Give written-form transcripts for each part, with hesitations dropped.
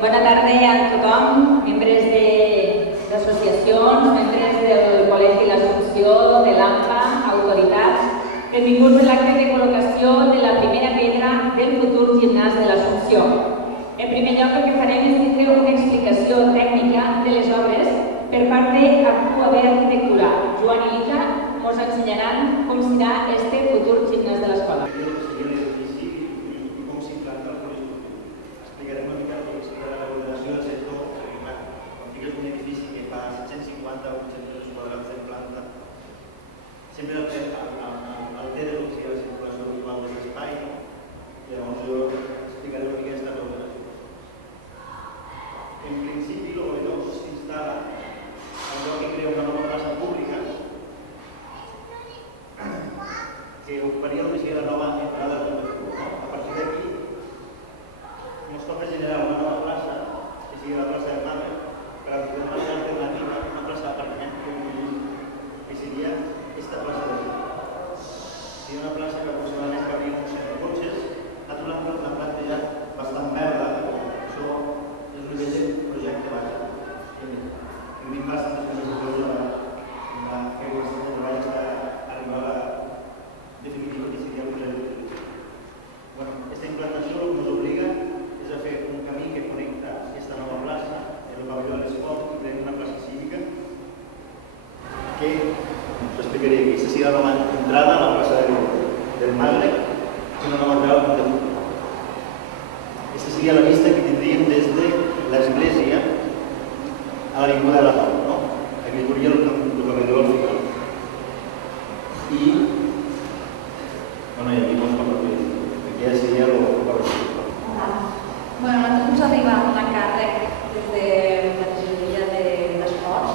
Bona tarda a tothom, membres d'associacions, membres del Col·legi de l'Assumpció, de l'AMPA, autoritats. Benvinguts a l'acte de col·locació de la primera pedra del futur gimnàs de l'Assumpció. En primer lloc, el que farem és tindre una explicació tècnica de les obres per part d'Actua Arquitectura. Joan i Lita ens ensenyaran com serà este futur gimnàs de l'escola. Sempre altera el que és la circulació visual de l'espai, llavors jo explicaré una mica aquesta ordenació. En principi, l'OE2 s'instal·la en lloc que crea una nova plaça pública que ocuparia el que sigui la nova entrada del Mesur. A partir d'aquí ens toca generar una nova plaça, que sigui la plaça de Màlaga, per a poder una alternativa, una plaça d'apartament que seria esta plaça de aquí. Seria una plaça que aproximadament cabria uns 100 cotxes. Nosaltres l'hem plantejat bastant verda, això és un nivell de projecte baix. Hem dit bastant després de fer una que aquesta treball està arribar a la definitiva que seria el projecte. Aquesta implantació el que ens obliga és a fer un camí que connecta aquesta nova plaça, el pavelló de l'esport, i tenim una plaça cívica que explicaré que aquesta serà la nova entrada a la plaça del Magreb i una nova entrada al Montemut. Aquesta seria la vista que tindríem des de l'església a l'avinguda de la Pau, no? Aquí es veuria el caminador al final. I, bueno, i aquí no es pot repetir, aquí ja seria el pavelló. Bueno, a nosaltres ens arriba un encàrrec des de la regidoria d'esports,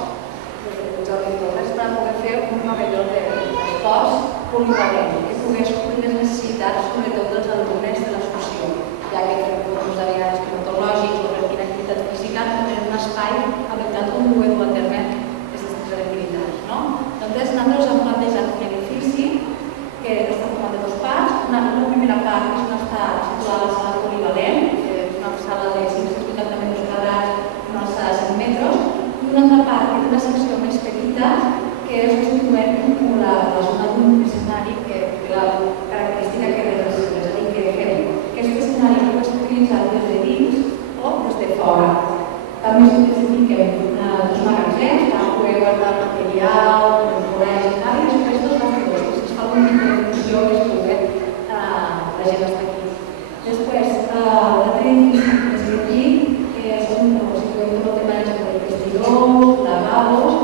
per poder fer un pavelló d'esports polivalent que pogués cobrir les necessitats, sobretot dels alumnes de l'associació, ja que fem cursos de vegades climatològics o requerint activitat física, tenen un espai adaptat on poder dur a terme aquestes tres activitats. Doncs nosaltres hem plantejat un edifici que està format de dues parts. Una primera part és on està situada la sala polivalent, que és una sala de 580 metres quadrats, una sala de 100 metres, i una altra part que té una secció més petita que es constitueix com la zona d'un escenari que té la característica que és a dir, que fem. Aquest escenari pot ser utilitzat des de dins o des de fora. També s'identifiquen dos magatzems, per poder guardar material, col·legis, i després dos bastidors, que es fa un tipus de funció que es pugui la gent està aquí. Després, l'altre edifici que és aquí és on situem tot el tema de vestidors, lavabos,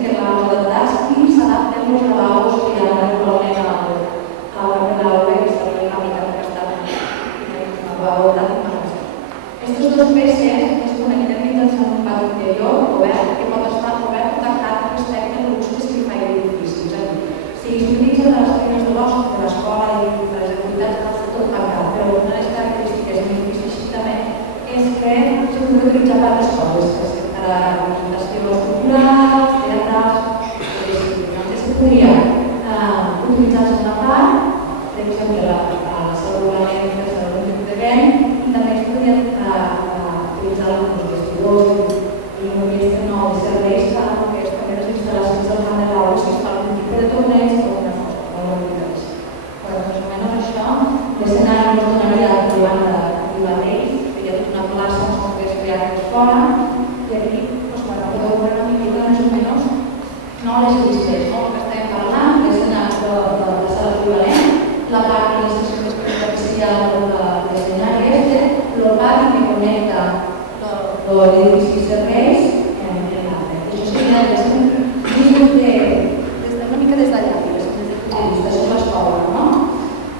que l'adaptats i s'adapten els lavabos que hi ha actualment a l'aula que està en la fàbrica que està en el lavabo de magatzem. Aquestes dues peces es connecten mitjançant un pati interior obert que pot estar obert o tancat respecte a l'ús que s'hi fa a l'edifici. És a dir, si s'utilitzen les feines de l'host de l'escola i de les activitats està tot tancat, però una de les característiques d'un edifici així també és que s'ha pogut utilitzar per les coses, per a la representació cultural, podria utilitzar-se una part, per exemple, la segurament que serà un tipus de vent, i també es podria utilitzar els vestidors i un vist nou de serveis que és també les instal·lacions del camp de l'aula si es fa algun tipus de torneig o una cosa, o una interès. Més o menys això, l'escenari ens donaria la banda de l'Arreix, que hi ha tota una plaça on es pogués crear per fora, i aquí podeu veure una mica més o menys les llistes, el que estem parlant, que és de la sala polivalent, la part de la secció més potencial de l'escenari el pati que connecta l'edifici serveis en l'altre. Això seria una mica des d'allà, des del punt de vista de l'escola, no?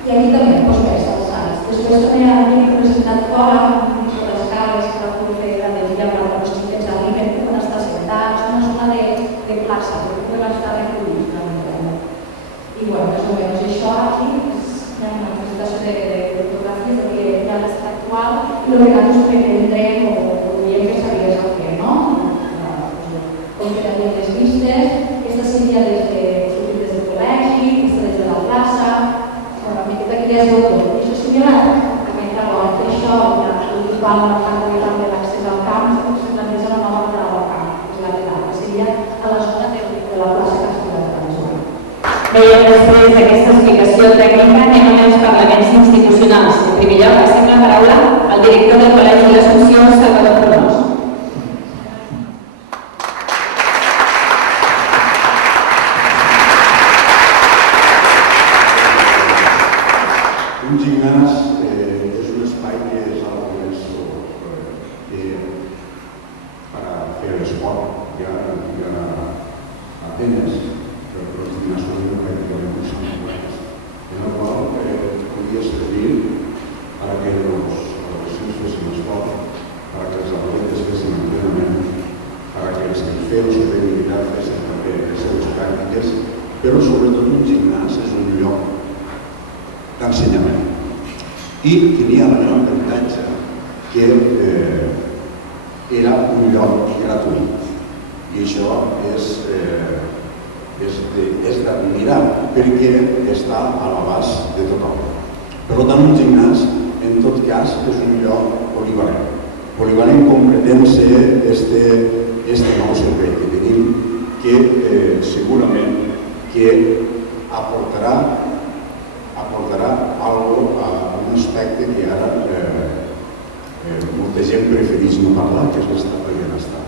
I aquí també, doncs bé, s'alçats. Després també hi ha una representat fora, les escales que la poder fer granderia per als que ens arriben, que poden estar sentats, una zona de plaça, que poden estar recollits. I bueno, més o menys això aquí hi ha una presentació de fotografies del que hi ha a l'estat actual i el que nosaltres pretendrem o diem que s'hauria de fer, no? Com que tenim les vistes, aquesta seria des del col·legi, aquesta des de la plaça, una miqueta que ja és tot. I això seria també que això, Veiem després d'aquesta explicació tècnica anem als parlaments institucionals. En primer lloc, passem la paraula al director del Col·legi d'Assumpció, Salvador Fornós. Un gimnàs és un espai que és algo més que per a fer l'esport hi ha a Atenes, però els gimnasos no pràcticament no són complets, en el qual podia servir para que los adolescents fessin esport, para que els atletes fessin entrenament, para que els feus de militar fessin també les seves pràctiques, però sobretot un gimnàs és un lloc d'ensenyament. I tenia el gran avantatge que era un lloc gratuït. I això és d'admirar perquè està a l'abast de tothom. Per tant, un gimnàs, en tot cas, és un lloc polivalent. Polivalent com pretén ser este nou servei que tenim, que segurament que aportarà un aspecte que ara molta gent prefereix no parlar, que és l'estat del benestar.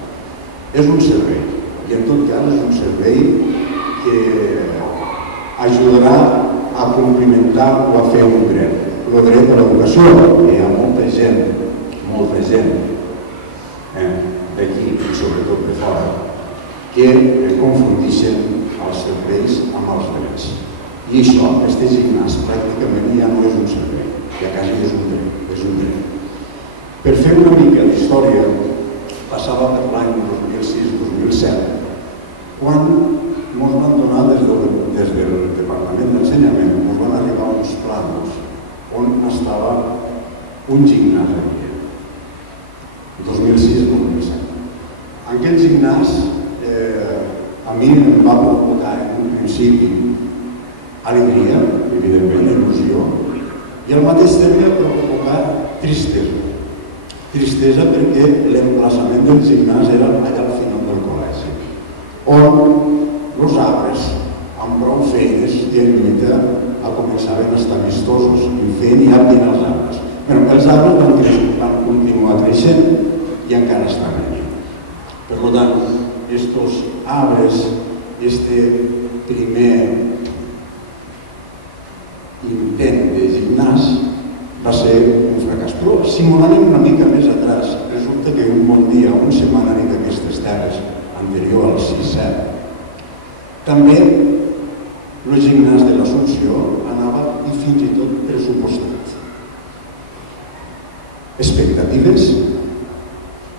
És un servei, i en tot cas és un servei que ajudarà a complimentar o a fer un dret. El dret a l'educació, hi ha molta gent d'aquí i sobretot de fora, que confundeixen els serveis amb els drets. I això, aquest gimnàs, pràcticament ja no és un servei, ja quasi és un dret. Per fer una mica d'història, passava per l'any 2006-2007, quan ens van donar des del Departament d'Ensenyament, ens van arribar uns plans on estava un gimnàs aquí, 2006-2007. Aquell gimnàs a mi em va provocar en un principi alegria, evidentment, il·lusió, i al mateix temps va provocar tristesa. Tristesa perquè l'emplaçament del gimnàs era allà al final del col·legi, on els arbres, amb prou feines i en lluita, començaven a estar vistosos i feien ja ben els arbres. Els arbres van continuar creixent i encara estan allà. Per tant, aquests arbres, aquest primer intent de gimnàs va ser un fracàs. Però si m'ho anem una mica més atrás, resulta que un bon dia, un setmanari d'aquestes terres, anterior al 6-7, també el gimnàs de l'Assumpció anava i fins i tot pressupostat. Expectatives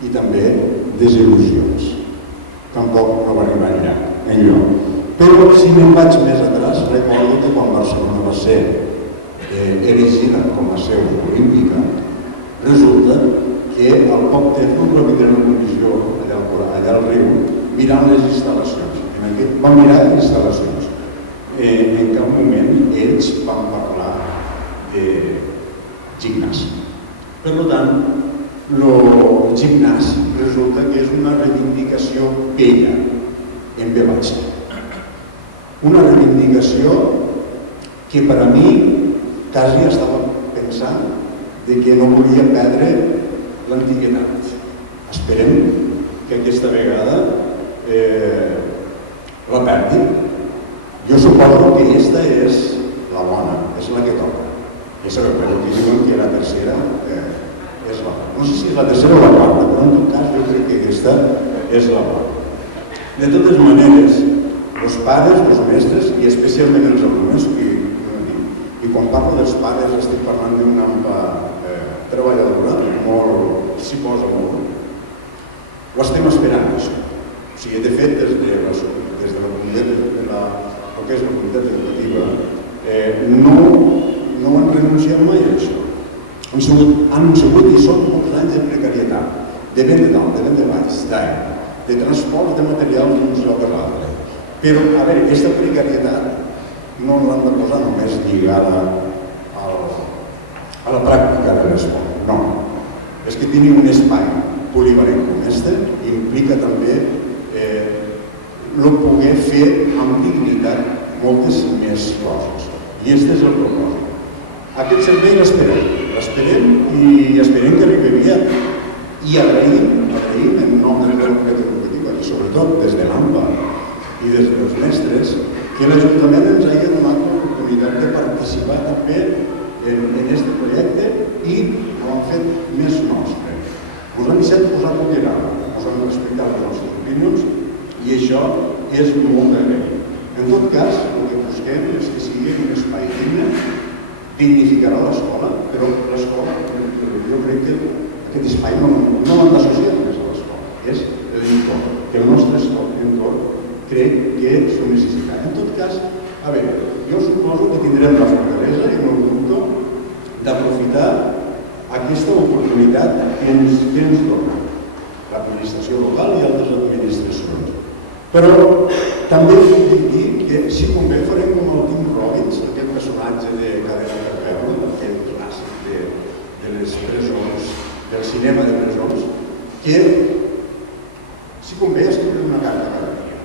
i també desil·lusions. Tampoc no va arribar enlloc. Però si me'n vaig més atrás, recordo que quan Barcelona va ser erigida com a seu olímpica, resulta que al poc temps va vindre una comissió allà al riu mirant les instal·lacions. Van mirar les instal·lacions. En cap moment ells van parlar de gimnàs. Per tant, el gimnàs resulta que és una reivindicació vella, en ve baix. Una reivindicació que per a mi quasi estava pensant que no volia perdre l'antiguitat. Esperem que aquesta vegada la perdi. Jo suposo que aquesta és la bona, és la que toca. Però que diuen que la tercera és la bona. No sé si és la tercera o la quarta, però en tot cas jo crec que aquesta és la bona. De totes maneres, els pares, els mestres i especialment els alumnes, i quan parlo dels pares estic parlant d'una AMPA treballadora, s'hi posa molt, ho estem esperant, això. O sigui, de fet, des de la comunitat educativa, no han renunciat mai a això. Han sigut i són molts anys de precarietat, de vent de dalt, de vent de baix, d'aigua, de transport de materials d'un lloc a l'altre. Però, a veure, aquesta precarietat no l'han de posar només lligada a la pràctica de l'esport, no. És que tenir un espai polivalent com este implica també el poder fer amb dignitat moltes més coses. I aquest és el propòsit. Aquest servei l'esperem i esperem que arribi aviat. I agraïm en nom de la comunitat educativa i sobretot des de l'AMPA i des dels mestres que l'Ajuntament ens hagi donat l'oportunitat de participar també en aquest projecte i ho han fet més nostre. Us han deixat posar cullera, us han respectat les nostres opinions i això és molt d'agrair. En tot cas, el que busquem és que sigui un espai digne, dignificarà l'escola, però l'escola, jo crec que aquest espai no l'hem d'associar només a l'escola, és l'entorn, que el nostre entorn crec que s'ho necessita. En tot cas, a veure, jo suposo que tindrem la fortalesa i no dubto d'aprofitar aquesta oportunitat que ens dona l'administració local i altres administracions. Però també puc dir que si convé farem com el Tim Robbins, aquest personatge de Cadena Perpètua, aquest clàssic de les presons, del cinema de presons, que si convé escriure una carta cada dia.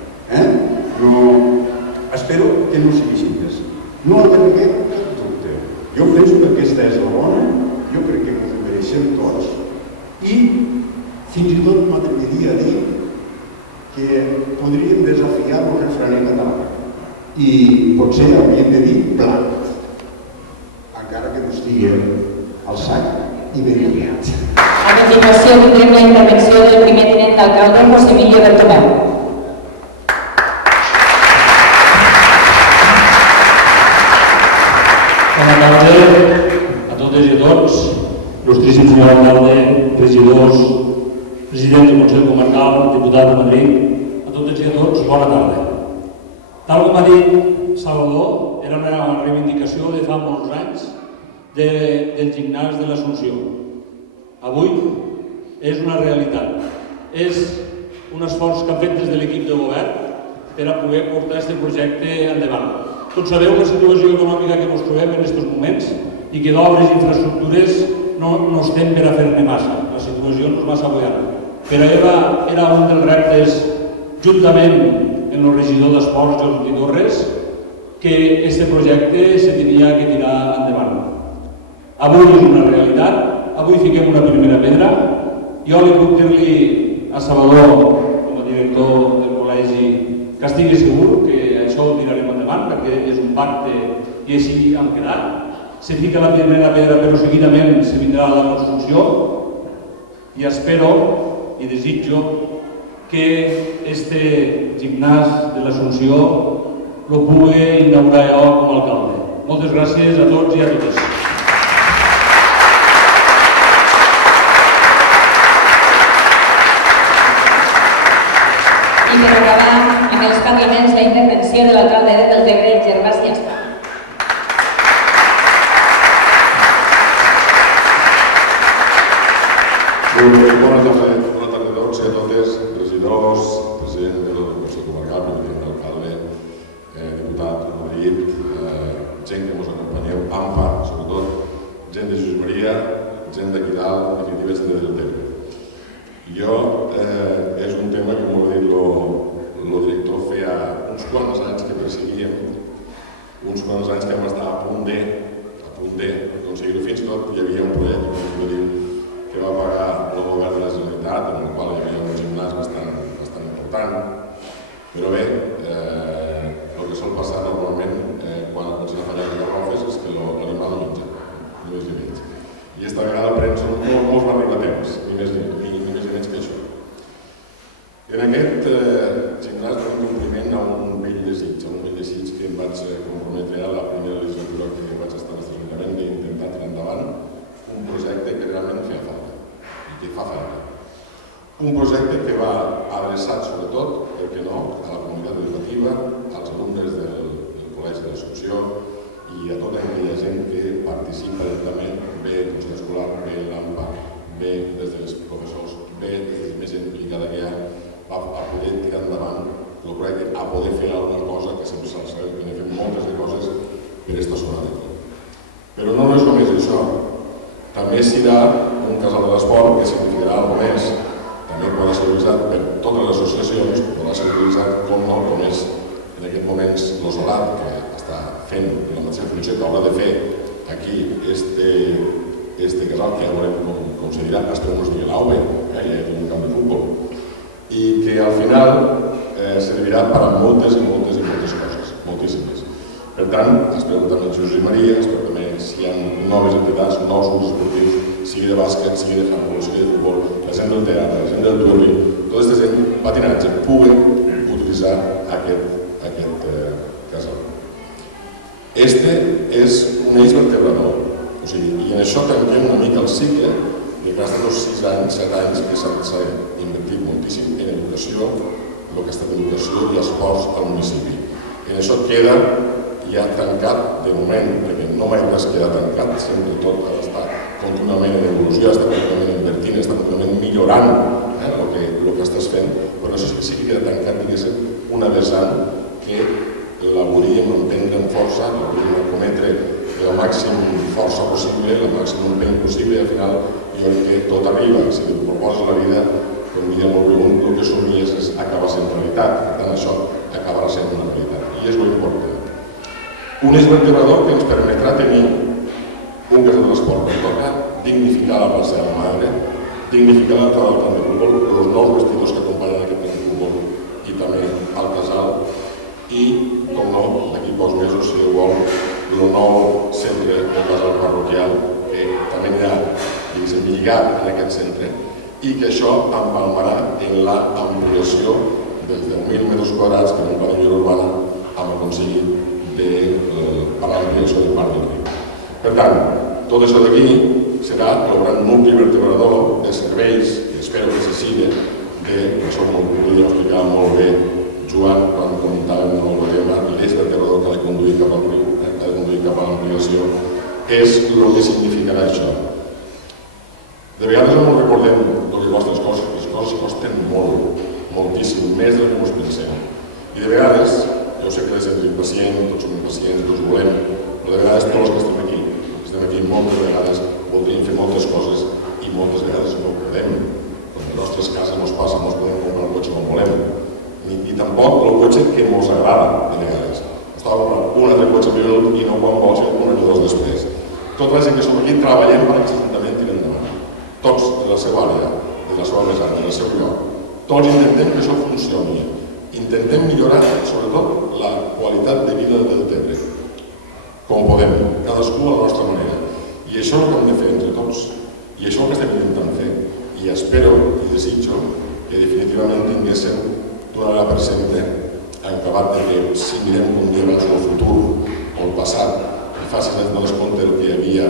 Espero que no sigui així. No el tingué cap dubte. Jo penso que aquesta és la bona, jo crec que ens ho mereixem tots i fins i tot m'atreviria a dir que podríem desafiar el refrany català i potser hauríem de dir plat, encara que no estigui al sac i ben criat. A continuació tindrem la intervenció del primer tinent d'alcalde, José Emilio Bertomeu. Bona tarda a totes i a tots, il·lustríssim senyor alcalde, regidors, president del Consell Comarcal, diputat de Madrid, a totes i a tots, bona tarda. Tal com ha dit Salvador, era una reivindicació de fa molts anys del gimnàs de l'Assumpció. Avui és una realitat. És un esforç que han fet des de l'equip de govern per a poder portar aquest projecte endavant. Tots sabeu la situació econòmica que ens trobem en aquests moments i que d'obres i infraestructures no estem per a fer-ne massa. La situació no és massa buena. Però era un dels reptes, juntament amb el regidor d'Esports, Jordi Torres, que aquest projecte se tenia que tirar endavant. Avui és una realitat, avui fiquem una primera pedra. Jo li puc dir-li a Salvador, com a director del col·legi, que estigui segur que això ho tirarem endavant, perquè és un pacte i així hem quedat. Se fica la primera pedra, però seguidament se vindrà la construcció i espero i desitjo que este gimnàs de l'Assumpció lo pugui inaugurar jo com a alcalde. Moltes gràcies a tots i a totes. I per acabar amb els parlaments, la intervenció de l'alcalde de Deltebre, Gervasi Llasta. Bona tarda a tots i a totes, regidors, president del Consell Comarcal, president d'alcalde, diputat de Madrid, gent que ens acompanyeu, AMPA, sobretot, gent de Jesús Maria, gent d'aquí dalt, en definitiva, gent de Deltebre. És un tema que, com ha dit el director, feia uns quants anys que perseguíem, uns quants anys que vam estar a punt d'aconseguir-ho. Fins i tot hi havia un projecte, com diu, que va pagar el govern de la Generalitat, en el qual hi havia un gimnàs bastant important. Però bé, el que sol passar normalment quan comencen a fallar les garrofes és que l'animal no menja, ni més ni menys. I aquesta vegada la premsa no us va arribar a temps, ni més ni menys que això. En aquest gimnàs donem compliment a un vell desig, que em vaig comprometre a la primera legislatura que vaig estar a l'Ajuntament d'intentar tirar endavant un projecte que realment feia falta i que fa falta. Un projecte que va adreçat sobretot, per què no, a la comunitat educativa, als alumnes del Col·legi de l'Assumpció i a tota aquella gent que participa directament, bé el Consell Escolar, bé l'AMPA, bé des dels professors, bé des de més gent implicada que hi ha, a poder tirar endavant el projecte, a poder fer alguna cosa que sempre se'ls sabem que n'he fet moltes de coses per aquesta zona d'aquí. Però no és només això. També serà un casal de l'esport que significarà alguna més. També podrà ser utilitzat per totes les associacions, podrà ser utilitzat com és en aquest moment l'Osolat, que aquí este casal, que ja veurem com se dirà, esperem no estigui l'AUE, ja té un camp de futbol, i que al final servirà per a moltes i moltes i moltes coses, moltíssimes. Per tant, esperem també Josep Maria, esperem també si hi ha noves entitats, nous usos esportius, sigui de bàsquet, sigui de handbol, sigui de futbol, la gent del teatre, la gent del turri, tota aquesta gent patinatge puguen utilitzar aquest casal. Este és un eix vertebrador, i en això tanquem una mica el cicle de que estan els 6 anys, 7 anys que s'ha invertit moltíssim en educació, el que ha estat educació i esports al municipi. En això queda ja tancat de moment, perquè no mai res queda tancat, sempre tot ha d'estar contínuament en evolució, està contínuament invertint, està contínuament millorant el que estàs fent, però això sí que queda tancat, diguéssim, una vessant que l'hauríem d'emprendre amb força, l'hauríem de cometre la màxim força possible, el màxim empeny possible, i al final jo crec que tot arriba, si et proposes la vida, com diria molt bé, el que somies acaba sent realitat, per tant això acabarà sent una realitat, i és molt important. Un eix vertebrador que ens permetrà tenir un casal de l'esport que toca, dignificar la plaça de la Madre, dignificar l'entrada del camp de futbol, els nous vestidors que acompanyen aquest camp de futbol i també el casal, i, com no, d'aquí pocs mesos, si Déu vol, el nou centre del casal parroquial, que també anirà, diguéssim, lligat en aquest centre, i que això empalmarà en l'ampliació dels 10.000 metres quadrats que en un pla de millora urbana hem aconseguit per l'ampliació del Parc del Riu. Per tant, tot això d'aquí serà el gran nucli vertebrador de serveis, i espero que se sigui, això m'ho podria explicar molt bé Joan quan comentàvem el tema, l'eix vertebrador que ha de conduir cap al riu, que ha de conduir cap a l'ampliació, és el que significarà això. De vegades no ens recordem el que costen les coses costen molt, moltíssim, més del que ens pensem. I de vegades, jo sé que la gent és impacient, tots som impacients, tots volem, però de vegades tots els que estem aquí moltes vegades voldríem fer moltes coses i moltes vegades no podem. En les nostres cases no es passa, no ens podem comprar el cotxe com volem, ni tampoc el cotxe que ens agrada de vegades. Estava comprant un altre cotxe primer i no quan vols un o dos després. Tota la gent que som aquí treballem perquè aquest ajuntament tiri endavant. Tots de la seva àrea, de la seva mesada, del seu lloc. Tots intentem que això funcioni. Intentem millorar, sobretot, la qualitat de vida del Tebre. Com podem, cadascú a la nostra manera. I això és el que hem de fer entre tots. I això és el que estem intentant fer. I espero i desitjo que definitivament tinguéssim d'una vegada per sempre acabat de que si mirem un dia abans el futur o el passat i fàcilment no compte el que hi havia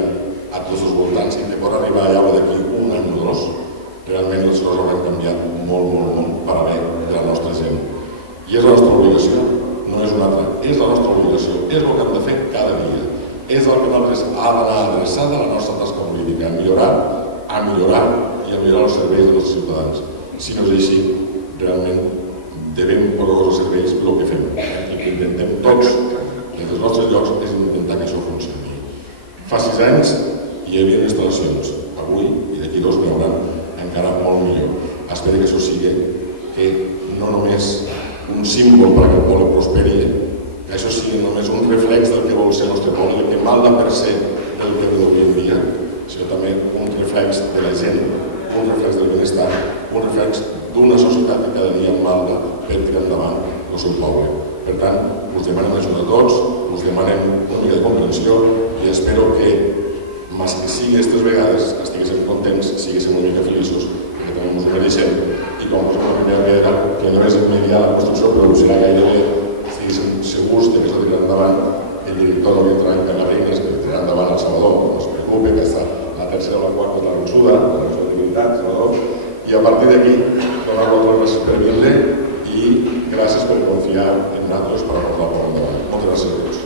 a tots els voltants i que pot arribar allà d'aquí un any o dos, realment les coses hauran canviat molt per a bé de la nostra gent. I és la nostra obligació, no és una altra, és la nostra obligació, és el que hem de fer cada dia, és el que nosaltres ha d'anar adreçada a la nostra tasca política, a millorar i a millorar els serveis dels nostres ciutadans. Si no és així, realment devem posar els serveis el que fem i que intentem tots, des dels nostres llocs, és intentar que això funcioni. Fa 6 anys hi havia instal·lacions, avui i d'aquí 2 n'hi haurà encara molt millor. Espero que això sigui que no només un símbol per a que el poble prosperi, que això sigui només un reflex del que vol ser el nostre poble, que malda per ser el que d'avui en dia, sinó també un reflex de la gent, un reflex del benestar, un reflex d'una societat que cada dia malda per tirar endavant el seu poble. Per tant, us demanem ajuda a tots, us demanem una mica de comprensió i espero que, més que sigui aquestes vegades, estiguéssim contents, siguéssim una mica feliços, perquè també ens ho mereixem. I com us hem primera que no és immediata la construcció, però serà gairebé, estiguéssim segurs que això tirarà endavant, el director no vindrà en Camarines, que tirarà endavant el Salvador, no es preocupi, que està la tercera o la quarta de la vençuda, la responsabilitat, Salvador, i a partir d'aquí donar-vos les gràcies per venir i gràcies per confiar en nosaltres per portar el poble endavant. Moltes gràcies a tots.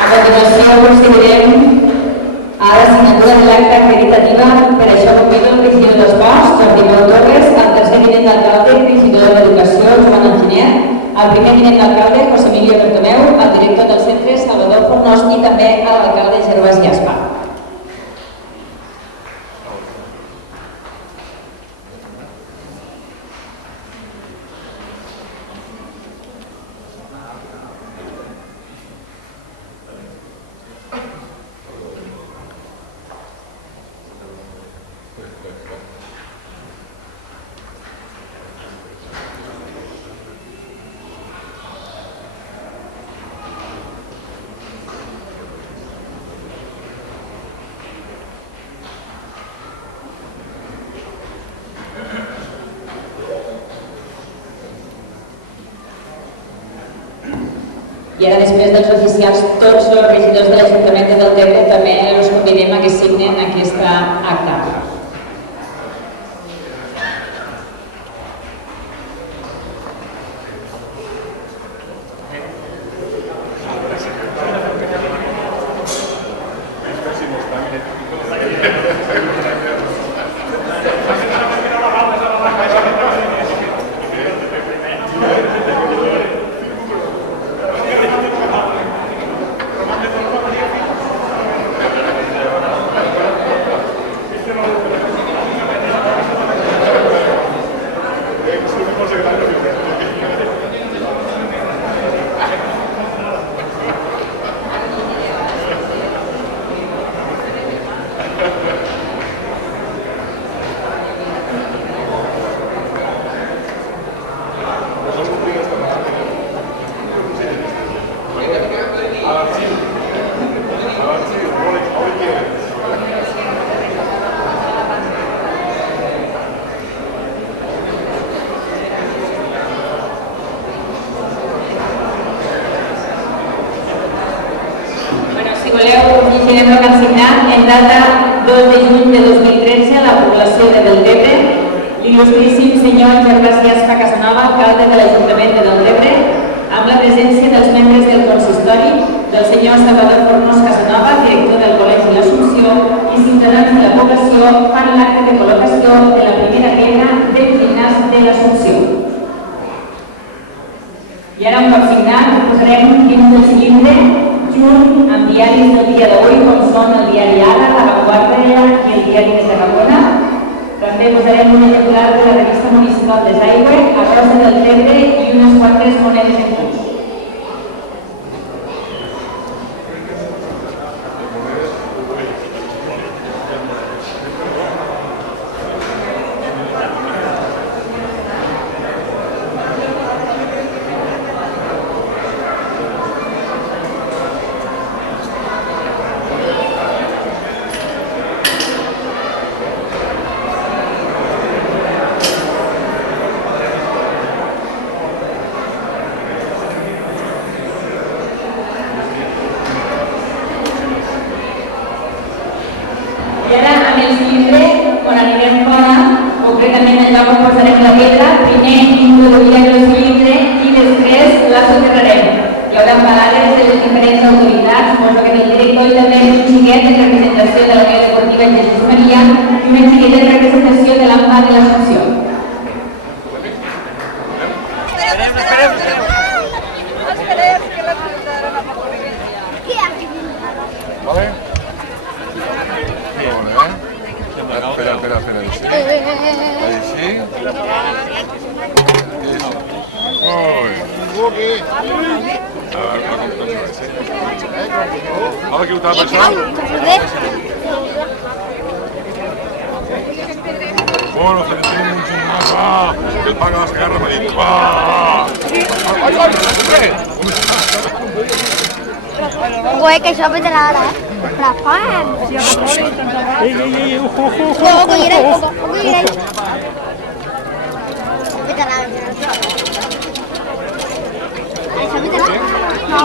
A continuació considerem a la signatura de l'acta acreditativa, per això convido el regidor d'Esports, Jordi Pau Torres, el tercer tinent d'alcalde i regidor d'Educació, Joan Enginyer, el primer tinent d'alcalde, José Emilio Bertomeu, el director del centre, Salvador Fornós, i també a l'alcalde Gervasi Gaspar. I ara, després dels oficials, tots els regidors de l'Ajuntament de Deltebre també els convidem a que signen aquesta acta. En data 2 de juny de 2013, la població de Deltebre, l'il·lustríssim senyor Gervasi Aspa Casanova, alcalde de l'Ajuntament de Deltebre, amb la presència dels membres del consistori, del senyor Salvador Fornós Casanova, director del Col·legi L'Assumpció, i ciutadans de la població fan l'acte de col·locació de la primera pedra del gimnàs de l'Assumpció. I ara, un cop signat, posarem dins del cilindre junt amb diaris del dia d'avui, com són el diari Ara, La Vanguardia i el diari de Tarragona. També posarem un exemplar de la revista municipal Desaigüe, a Rosa del Tebre i unes quantes monedes en fons. I ara, amb el cilindre, quan arribem fora, concretament el lloc on posarem la pedra, primer introduirem el cilindre i després la soterrarem. Hi haurà parades de les diferents autoritats, suposo que del director i també un xiquet en representació de la Unió Deportiva Jesús Maria i una xiqueta en representació de l'AMPA de l'Assumpció. Espera. Ahí sí. Ara que ho estava pensant. Bueno, que tenim un gimnàs, que et paga les cagarres, m'ha dit, Ué, que això petarà ara, Però fan. Petarà. Això petarà? No,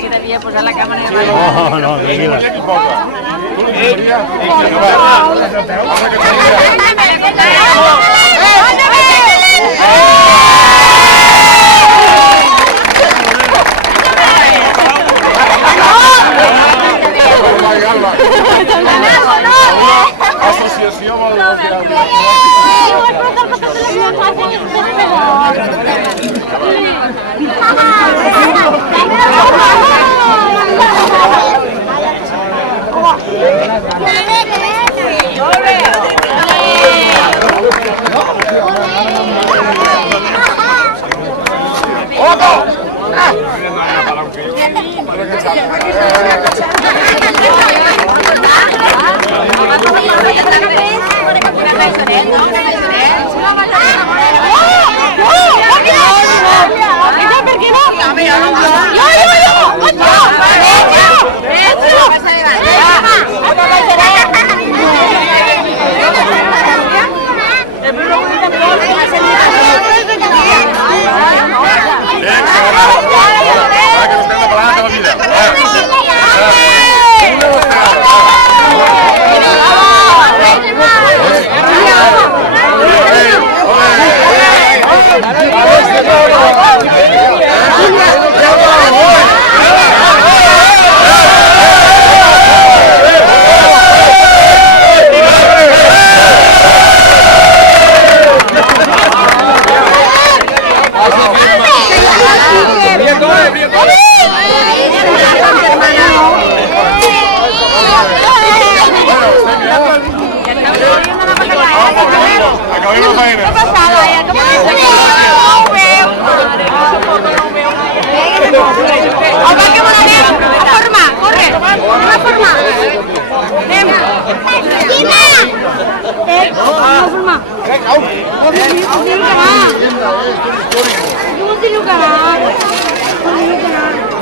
que devia posar la càmera de No, tranquil·la. Associació amb el Hãy subscribe cho kênh Ghiền Mì Gõ để không bỏ lỡ những video hấp dẫn.